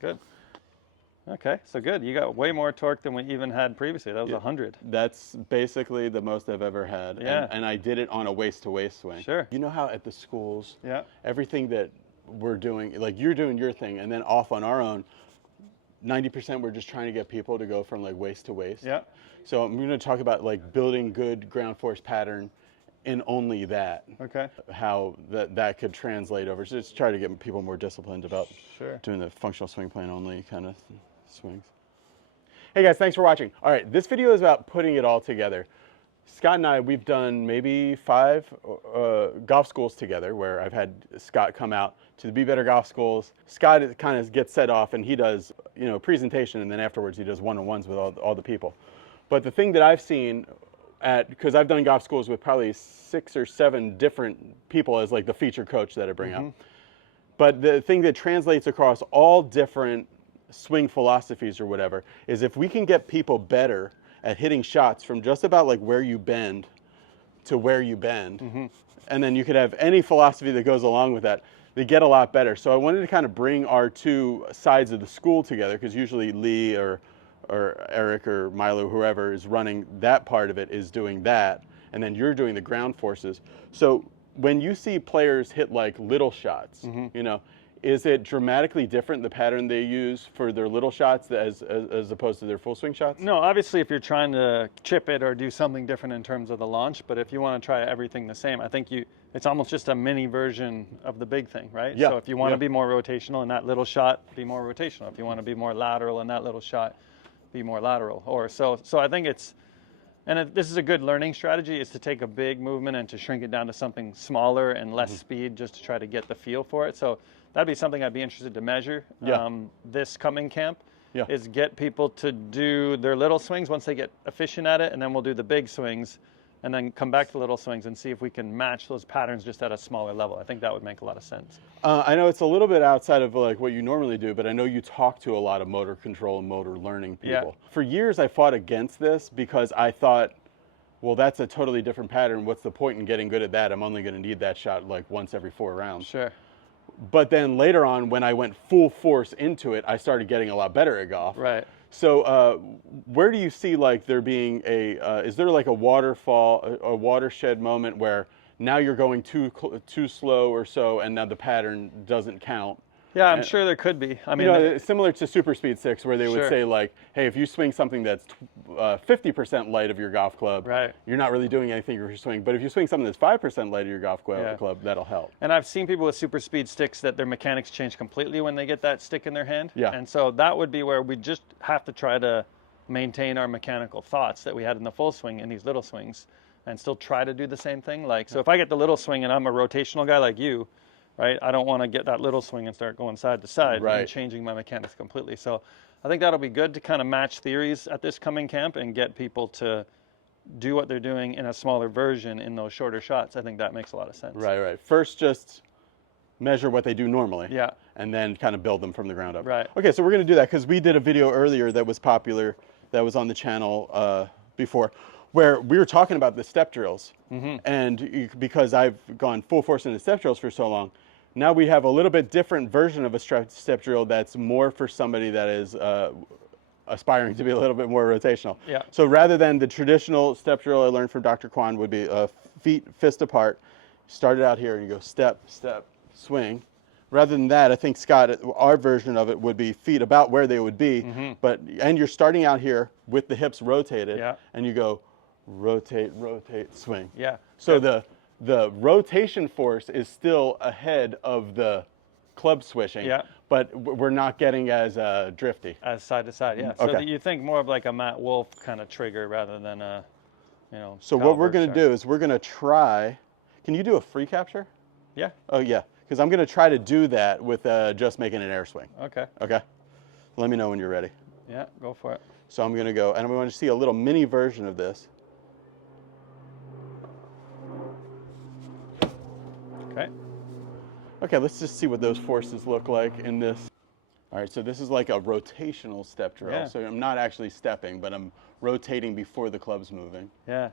Good. Okay, so good. You got way more torque than we even had previously. That was 100. That's basically the most I've ever had. Yeah. And I did it on a waist-to-waist swing. Sure. You know how at the schools, Yeah. everything that we're doing, like you're doing your thing, and then off on our own, 90% we're just trying to get people to go from like waist to waist. Yeah. So I'm going to talk about like building good ground force pattern in only that. Okay. How that could translate over. So just try to get people more disciplined about Sure. doing the functional swing plane only kind of swings. Hey guys, thanks for watching. All right, this video is about putting it all together. Scott and I, we've done maybe 5 golf schools together where I've had Scott come out to the Be Better Golf Schools. Scott kind of gets set off and he does, presentation, and then afterwards he does one-on-ones with all the people. But the thing that I've seen because I've done golf schools with probably 6 or 7 different people as like the featured coach that I bring out. But the thing that translates across all different swing philosophies or whatever is if we can get people better at hitting shots from just about like where you bend to where you bend, and then you could have any philosophy that goes along with that, they get a lot better. So I wanted to kind of bring our 2 sides of the school together, because usually Lee or Eric or Milo, whoever is running that part of it, is doing that, and then you're doing the ground forces. So when you see players hit like little shots, is it dramatically different, the pattern they use for their little shots as opposed to their full swing shots? No, obviously if you're trying to chip it or do something different in terms of the launch, but if you want to try everything the same, I think it's almost just a mini version of the big thing, right? Yeah. So if you want to be more rotational in that little shot, be more rotational. If you want to be more lateral in that little shot, be more lateral. Or so I think it's, and this is a good learning strategy, is to take a big movement and to shrink it down to something smaller and less speed, just to try to get the feel for it. So that'd be something I'd be interested to measure this coming camp, is get people to do their little swings once they get efficient at it, and then we'll do the big swings, and then come back to little swings and see if we can match those patterns just at a smaller level. I think that would make a lot of sense. I know it's a little bit outside of like what you normally do, but I know you talk to a lot of motor control and motor learning people. Yeah. For years I fought against this because I thought, well, that's a totally different pattern. What's the point in getting good at that? I'm only going to need that shot like once every 4 rounds. Sure. But then later on, when I went full force into it, I started getting a lot better at golf. Right. So where do you see like there being is there like a waterfall, a watershed moment where now you're going too slow or so, and now the pattern doesn't count? Yeah, I'm sure there could be. I mean, similar to Super Speed 6, where they would say like, hey, if you swing something that's 50% light of your golf club, you're not really doing anything with your swing. But if you swing something that's 5% light of your golf club, that'll help. And I've seen people with Super Speed sticks that their mechanics change completely when they get that stick in their hand. Yeah. And so that would be where we just have to try to maintain our mechanical thoughts that we had in the full swing in these little swings, and still try to do the same thing. Like, so if I get the little swing and I'm a rotational guy like you, right? I don't want to get that little swing and start going side to side and changing my mechanics completely. So I think that'll be good to kind of match theories at this coming camp and get people to do what they're doing in a smaller version in those shorter shots. I think that makes a lot of sense. Right. First, just measure what they do normally. Yeah. And then kind of build them from the ground up. Right. Okay, so we're going to do that because we did a video earlier that was popular, that was on the channel before, where we were talking about the step drills. And because I've gone full force into step drills for so long, now we have a little bit different version of a step drill that's more for somebody that is aspiring to be a little bit more rotational. Yeah. So rather than the traditional step drill I learned from Dr. Kwan would be feet fist apart, started out here and you go step, step, swing. Rather than that, I think, Scott, our version of it would be feet about where they would be, and you're starting out here with the hips rotated, and you go rotate, rotate, swing. Yeah. So the rotation force is still ahead of the club swishing, but we're not getting as drifty. As side to side, yeah. So that you think more of like a Matt Wolf kind of trigger rather than a, So what we're going to do is we're going to try, can you do a free capture? Yeah. Oh, yeah. Because I'm going to try to do that with just making an air swing. Okay. Okay. Let me know when you're ready. Yeah, go for it. So I'm going to go, and I'm going to see a little mini version of this. Okay. Okay, let's just see what those forces look like in this. All right, so this is like a rotational step drill. Yeah. So I'm not actually stepping, but I'm rotating before the club's moving. Yeah.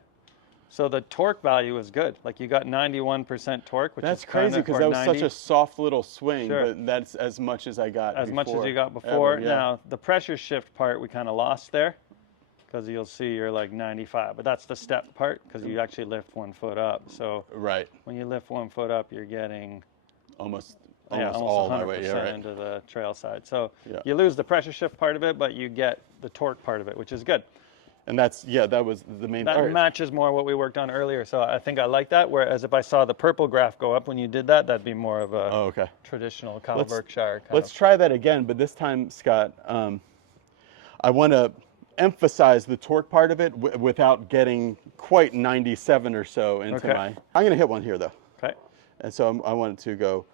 So the torque value is good. Like you got 91% torque, which That's is crazy because that was such a soft little swing, Sure. but that's as much as I got as before. much as you got before. Ever, yeah. Now the pressure shift part we kind of lost there, because you'll see you're like 95, but that's the step part because you actually lift 1 foot up. So Right. when you lift 1 foot up, you're getting Almost almost all 100% my way. Yeah, right. into the trail side. So Yeah. you lose the pressure shift part of it, but you get the torque part of it, which is good. And that's, yeah, that was the main. That matches more what we worked on earlier. So I think I like that. Whereas if I saw the purple graph go up when you did that, that'd be more of a okay. traditional Kyle Berkshire kind Let's of. try that again, but this time, Scott, I want to emphasize the torque part of it without getting quite 97 or so into my. I'm going to hit one here though. Okay. And so I want it to go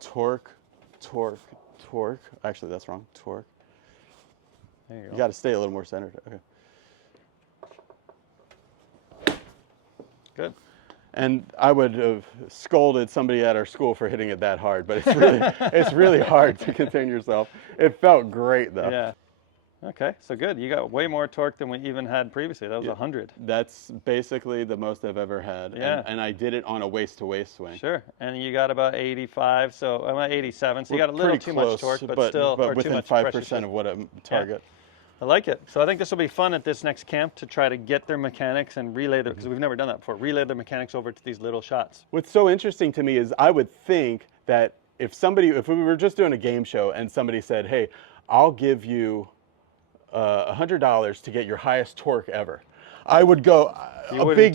torque, torque, torque. Actually, that's wrong. Torque. There you go. You got to stay a little more centered. Okay. Good. And I would have scolded somebody at our school for hitting it that hard, but it's really hard to contain yourself. It felt great though. Yeah. Okay, so good. You got way more torque than we even had previously. That was 100. That's basically the most I've ever had. Yeah. And I did it on a waist-to-waist swing. Sure. And you got about 85, so I'm at 87. So you got a little Pretty too close, much torque, but still, or too within much pressure 5% shift. of what I target. I like it. So I think this will be fun at this next camp to try to get their mechanics and relay their, because we've never done that before, relay their mechanics over to these little shots. What's so interesting to me is I would think that if we were just doing a game show and somebody said, hey, I'll give you $100 to get your highest torque ever, I would go a big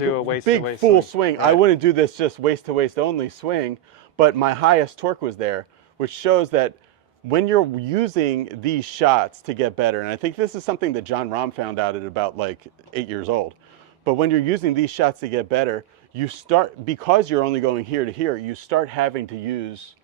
full swing. Right. I wouldn't do this just waist to waist only swing, but my highest torque was there, which shows that when you're using these shots to get better, and I think this is something that John Rahm found out at about like 8 years old, but when you're using these shots to get better, you start, because you're only going here to here, you start having to use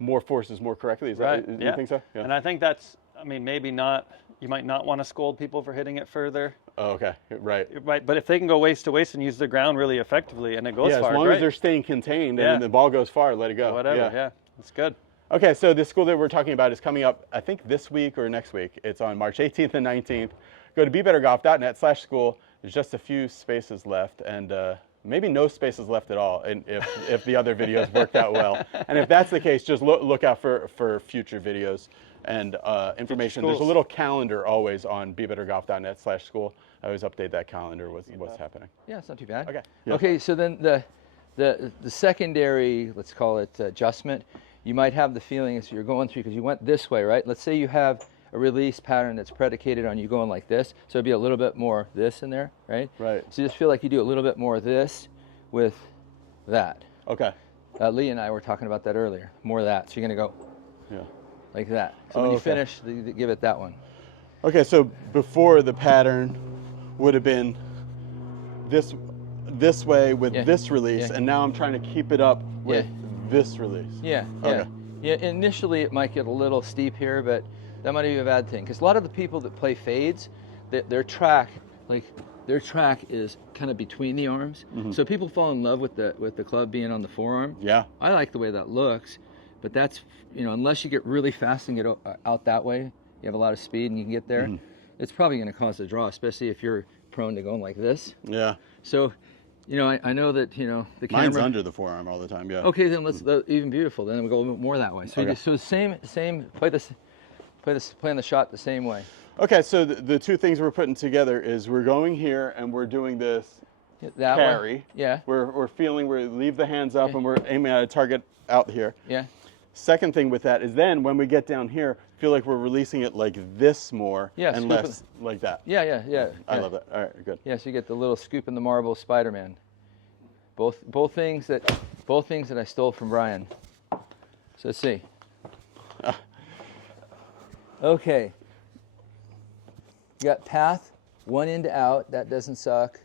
more forces more correctly. Is right. that, yeah. You think so? Yeah. And I think that's, I mean, maybe not, you might not want to scold people for hitting it further. Oh, okay, right. Right, but if they can go waist to waist and use the ground really effectively and it goes far, as long as they're staying contained and the ball goes far, let it go. Whatever, yeah, that's good. Okay, so the school that we're talking about is coming up, I think this week or next week. It's on March 18th and 19th. Go to BeBetterGolf.net/school. There's just a few spaces left, and maybe no spaces left at all, and if the other videos worked out well. And if that's the case, just look out for future videos and information. There's a little calendar always on BeBetterGolf.net/school. I always update that calendar with what's happening. Yeah, it's not too bad. Okay. Yeah. Okay, so then the secondary, let's call it adjustment, you might have the feeling as you're going through, because you went this way, right? Let's say you have a release pattern that's predicated on you going like this, so it'd be a little bit more this in there, right? Right. So you just feel like you do a little bit more of this with that. Okay. Lee and I were talking about that earlier, more of that. So you're gonna go like that. So when you finish, give it that one. Okay, so before the pattern would have been this way with this release, and now I'm trying to keep it up with this release. Yeah. Initially, it might get a little steep here, but that might be a bad thing, because a lot of the people that play fades, their track is kind of between the arms. Mm-hmm. So people fall in love with the club being on the forearm. Yeah. I like the way that looks, but that's, unless you get really fast and get out that way, you have a lot of speed and you can get there, it's probably going to cause a draw, especially if you're prone to going like this. Yeah. So, I know that, the camera. Mine's under the forearm all the time, yeah. Okay, then let's, even beautiful. Then we'll go a little bit more that way. So, so same, play the shot the same way. Okay, so the two things we're putting together is we're going here and we're doing this that carry. Way. Yeah. We're feeling, we leave the hands up and we're aiming at a target out here. Yeah. Second thing with that is then when we get down here, feel like we're releasing it like this more and less like that. Yeah. I love that. All right, good. Yeah, so you get the little scoop in the marble Spider-Man. Both things that I stole from Brian. So let's see. Okay. You got path, one in to out. That doesn't suck.